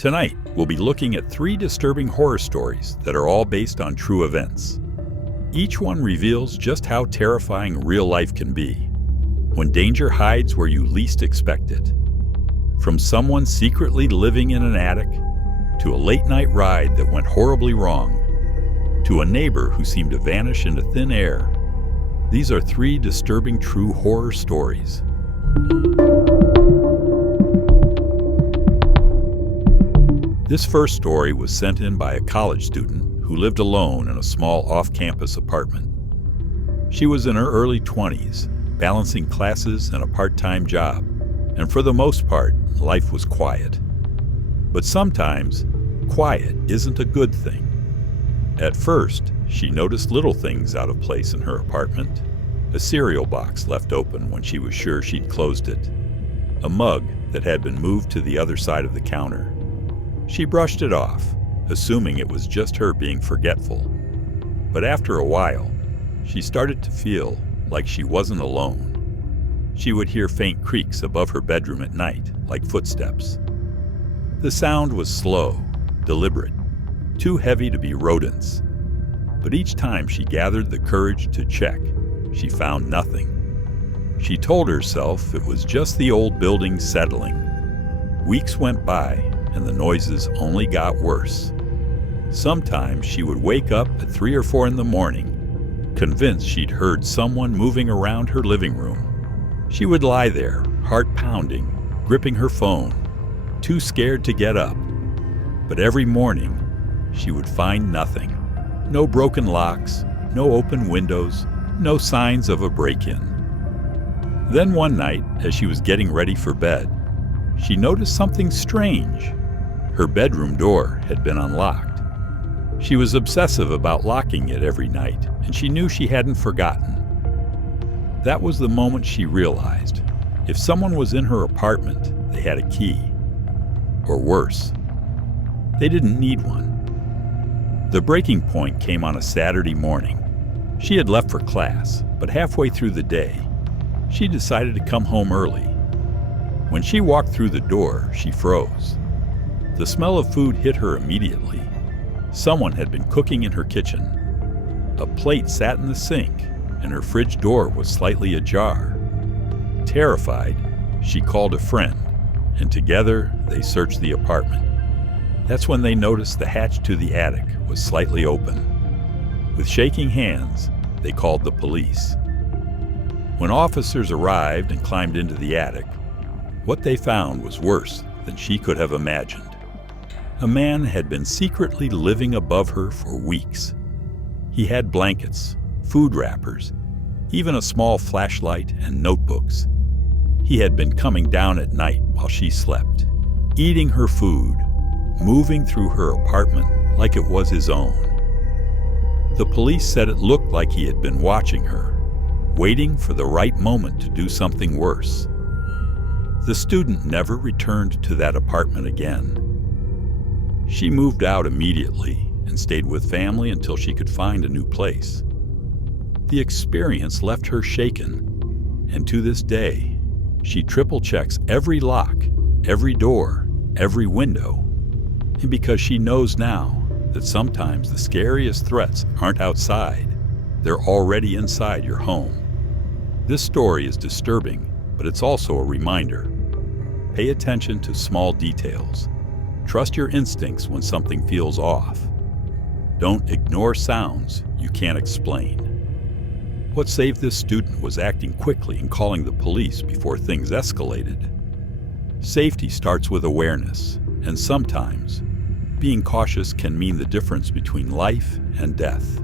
Tonight, we'll be looking at 3 disturbing horror stories that are all based on true events. Each one reveals just how terrifying real life can be, when danger hides where you least expect it. From someone secretly living in an attic, to a late-night ride that went horribly wrong, to a neighbor who seemed to vanish into thin air. These are 3 disturbing true horror stories. This first story was sent in by a college student who lived alone in a small off-campus apartment. She was in her early 20s, balancing classes and a part-time job, and for the most part, life was quiet. But sometimes, quiet isn't a good thing. At first, she noticed little things out of place in her apartment. A cereal box left open when she was sure she'd closed it. A mug that had been moved to the other side of the counter. She brushed it off, assuming it was just her being forgetful. But after a while, she started to feel like she wasn't alone. She would hear faint creaks above her bedroom at night, like footsteps. The sound was slow, deliberate, too heavy to be rodents. But each time she gathered the courage to check, she found nothing. She told herself it was just the old building settling. Weeks went by, and the noises only got worse. Sometimes she would wake up at 3 or 4 in the morning, convinced she'd heard someone moving around her living room. She would lie there, heart pounding, gripping her phone, too scared to get up. But every morning, she would find nothing. No broken locks, no open windows, no signs of a break-in. Then one night, as she was getting ready for bed, she noticed something strange. Her bedroom door had been unlocked. She was obsessive about locking it every night, and she knew she hadn't forgotten. That was the moment she realized, if someone was in her apartment, they had a key. Or worse, they didn't need one. The breaking point came on a Saturday morning. She had left for class, but halfway through the day, she decided to come home early. When she walked through the door, she froze. The smell of food hit her immediately. Someone had been cooking in her kitchen. A plate sat in the sink, and her fridge door was slightly ajar. Terrified, she called a friend, and together they searched the apartment. That's when they noticed the hatch to the attic was slightly open. With shaking hands, they called the police. When officers arrived and climbed into the attic, what they found was worse than she could have imagined. A man had been secretly living above her for weeks. He had blankets, food wrappers, even a small flashlight and notebooks. He had been coming down at night while she slept, eating her food, moving through her apartment like it was his own. The police said it looked like he had been watching her, waiting for the right moment to do something worse. The student never returned to that apartment again. She moved out immediately and stayed with family until she could find a new place. The experience left her shaken, and to this day, she triple checks every lock, every door, every window. And because she knows now that sometimes the scariest threats aren't outside, they're already inside your home. This story is disturbing, but it's also a reminder. Pay attention to small details. Trust your instincts when something feels off. Don't ignore sounds you can't explain. What saved this student was acting quickly and calling the police before things escalated. Safety starts with awareness, and sometimes, being cautious can mean the difference between life and death.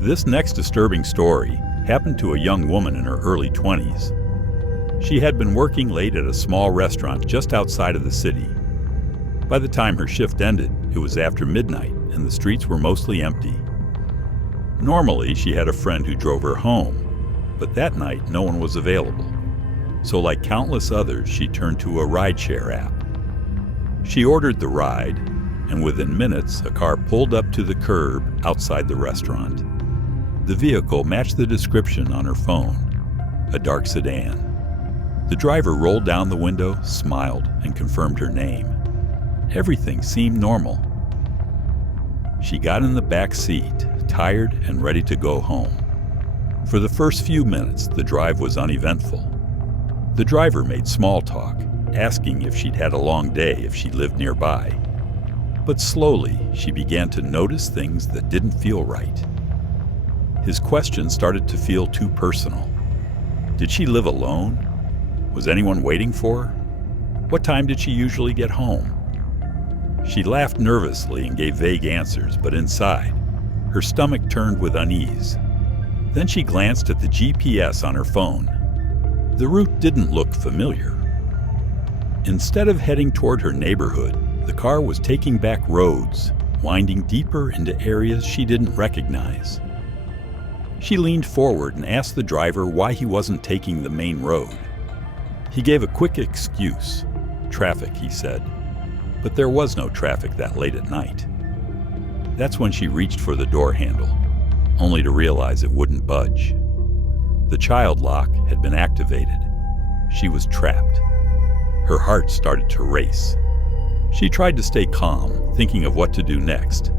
This next disturbing story happened to a young woman in her early 20s. She had been working late at a small restaurant just outside of the city. By the time her shift ended, it was after midnight and the streets were mostly empty. Normally, she had a friend who drove her home, but that night no one was available. So like countless others, she turned to a rideshare app. She ordered the ride, and within minutes, a car pulled up to the curb outside the restaurant. The vehicle matched the description on her phone. a dark sedan. The driver rolled down the window, smiled, and confirmed her name. Everything seemed normal. She got in the back seat, tired and ready to go home. For the first few minutes, the drive was uneventful. The driver made small talk, asking if she'd had a long day if she lived nearby. But slowly, she began to notice things that didn't feel right. His questions started to feel too personal. Did she live alone? Was anyone waiting for her? What time did she usually get home? She laughed nervously and gave vague answers, but inside, her stomach turned with unease. Then she glanced at the GPS on her phone. The route didn't look familiar. Instead of heading toward her neighborhood, the car was taking back roads, winding deeper into areas she didn't recognize. She leaned forward and asked the driver why he wasn't taking the main road. He gave a quick excuse. Traffic, he said. But there was no traffic that late at night. That's when she reached for the door handle, only to realize it wouldn't budge. The child lock had been activated. She was trapped. Her heart started to race. She tried to stay calm, thinking of what to do next.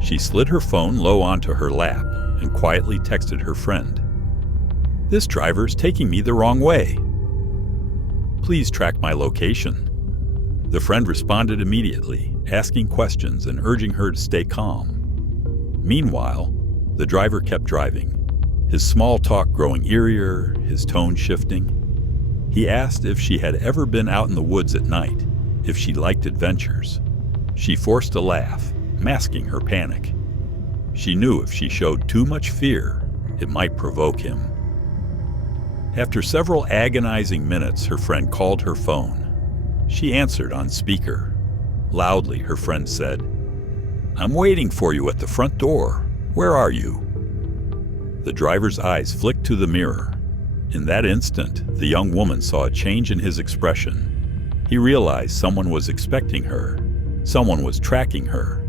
She slid her phone low onto her lap and quietly texted her friend. "This driver's taking me the wrong way. Please track my location." The friend responded immediately, asking questions and urging her to stay calm. Meanwhile, the driver kept driving, his small talk growing eerier, his tone shifting. He asked if she had ever been out in the woods at night, if she liked adventures. She forced a laugh, masking her panic. She knew if she showed too much fear, it might provoke him. After several agonizing minutes, her friend called her phone. She answered on speaker. Loudly, her friend said, "I'm waiting for you at the front door. Where are you?" The driver's eyes flicked to the mirror. In that instant, the young woman saw a change in his expression. He realized someone was expecting her. Someone was tracking her.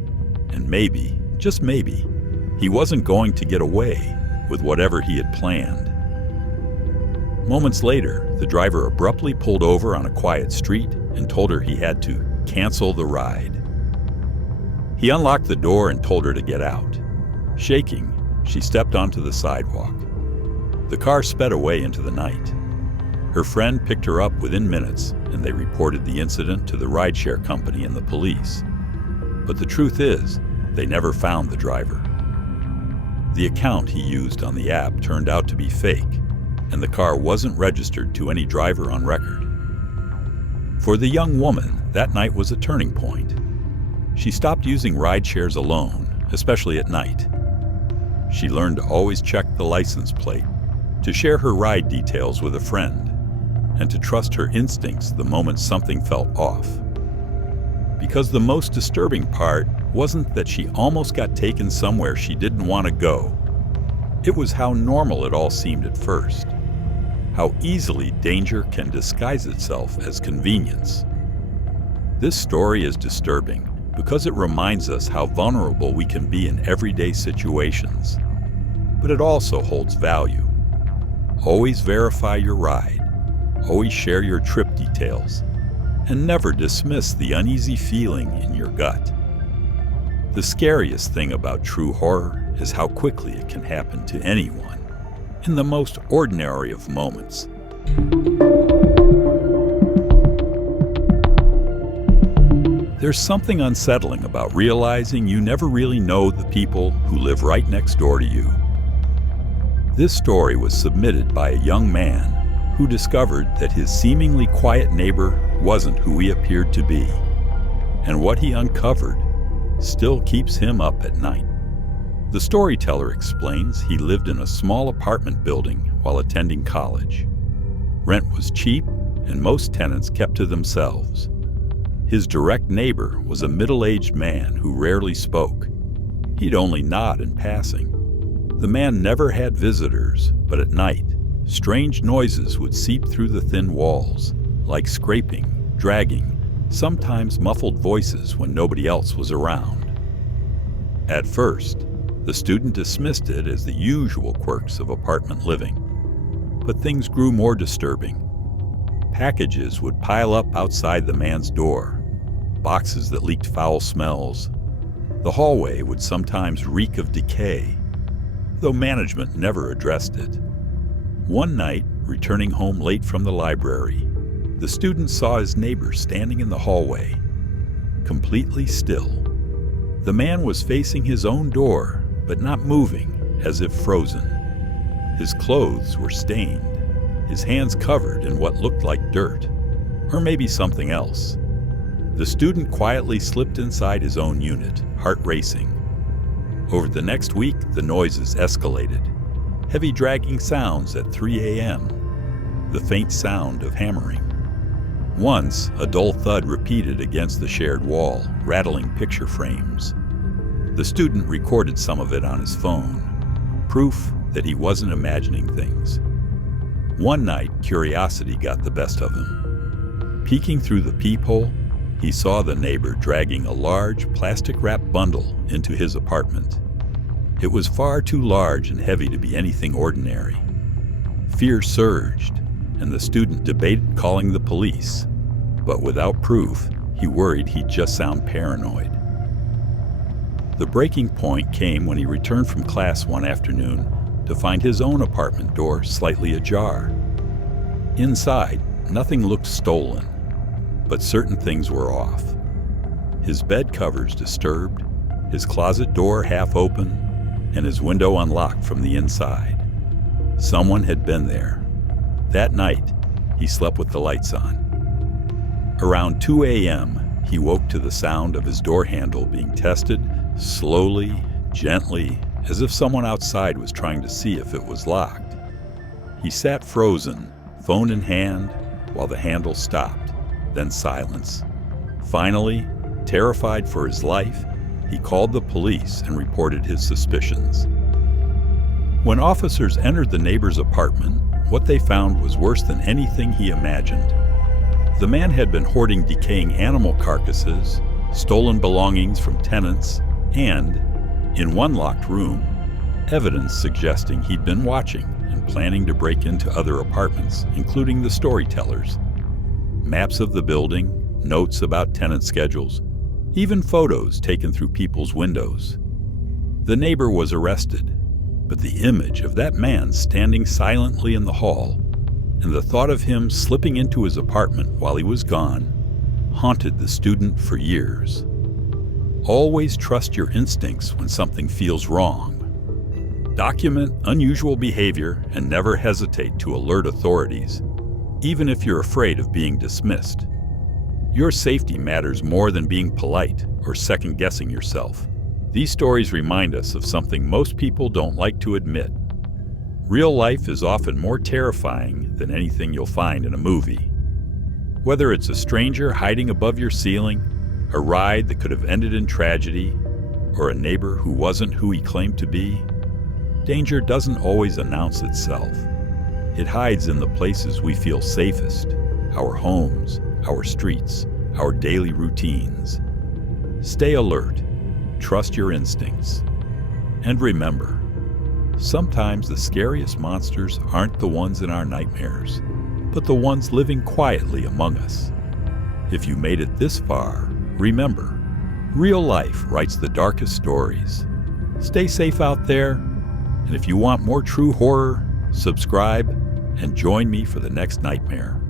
And maybe, just maybe, he wasn't going to get away with whatever he had planned. Moments later, the driver abruptly pulled over on a quiet street and told her he had to cancel the ride. He unlocked the door and told her to get out. Shaking, she stepped onto the sidewalk. The car sped away into the night. Her friend picked her up within minutes, and they reported the incident to the rideshare company and the police. But the truth is, they never found the driver. The account he used on the app turned out to be fake, and the car wasn't registered to any driver on record. For the young woman, that night was a turning point. She stopped using rideshares alone, especially at night. She learned to always check the license plate, to share her ride details with a friend, and to trust her instincts the moment something felt off. Because the most disturbing part wasn't that she almost got taken somewhere she didn't want to go. It was how normal it all seemed at first. How easily danger can disguise itself as convenience. This story is disturbing because it reminds us how vulnerable we can be in everyday situations. But it also holds value. Always verify your ride. Always share your trip details. And never dismiss the uneasy feeling in your gut. The scariest thing about true horror is how quickly it can happen to anyone, in the most ordinary of moments. There's something unsettling about realizing you never really know the people who live right next door to you. This story was submitted by a young man who discovered that his seemingly quiet neighbor wasn't who he appeared to be, and what he uncovered still keeps him up at night. The storyteller explains he lived in a small apartment building while attending college. Rent was cheap, and most tenants kept to themselves. His direct neighbor was a middle-aged man who rarely spoke. He'd only nod in passing. The man never had visitors, but at night, strange noises would seep through the thin walls, like scraping, dragging, sometimes muffled voices when nobody else was around. At first, the student dismissed it as the usual quirks of apartment living. But things grew more disturbing. Packages would pile up outside the man's door, boxes that leaked foul smells. The hallway would sometimes reek of decay, though management never addressed it. One night, returning home late from the library, the student saw his neighbor standing in the hallway, completely still. The man was facing his own door, but not moving, as if frozen. His clothes were stained, his hands covered in what looked like dirt, or maybe something else. The student quietly slipped inside his own unit, heart racing. Over the next week, the noises escalated. Heavy dragging sounds at 3 a.m., the faint sound of hammering. Once, a dull thud repeated against the shared wall, rattling picture frames. The student recorded some of it on his phone, proof that he wasn't imagining things. One night, curiosity got the best of him. Peeking through the peephole, he saw the neighbor dragging a large, plastic-wrapped bundle into his apartment. It was far too large and heavy to be anything ordinary. Fear surged, and the student debated calling the police, but without proof, he worried he'd just sound paranoid. The breaking point came when he returned from class one afternoon to find his own apartment door slightly ajar. Inside, nothing looked stolen, but certain things were off. His bed covers disturbed, his closet door half open, and his window unlocked from the inside. Someone had been there. That night, he slept with the lights on. Around 2 a.m., he woke to the sound of his door handle being tested, slowly, gently, as if someone outside was trying to see if it was locked. He sat frozen, phone in hand, while the handle stopped, then silence. Finally, terrified for his life, he called the police and reported his suspicions. When officers entered the neighbor's apartment, what they found was worse than anything he imagined. The man had been hoarding decaying animal carcasses, stolen belongings from tenants, and, in one locked room, evidence suggesting he'd been watching and planning to break into other apartments, including the storytellers. Maps of the building, notes about tenant schedules, even photos taken through people's windows. The neighbor was arrested, but the image of that man standing silently in the hall and the thought of him slipping into his apartment while he was gone haunted the student for years. Always trust your instincts when something feels wrong. Document unusual behavior and never hesitate to alert authorities, even if you're afraid of being dismissed. Your safety matters more than being polite or second-guessing yourself. These stories remind us of something most people don't like to admit. Real life is often more terrifying than anything you'll find in a movie. Whether it's a stranger hiding above your ceiling, a ride that could have ended in tragedy, or a neighbor who wasn't who he claimed to be, danger doesn't always announce itself. It hides in the places we feel safest, our homes, our streets, our daily routines. Stay alert, trust your instincts, and remember, sometimes the scariest monsters aren't the ones in our nightmares, but the ones living quietly among us. If you made it this far, remember, real life writes the darkest stories. Stay safe out there, and if you want more true horror, subscribe and join me for the next nightmare.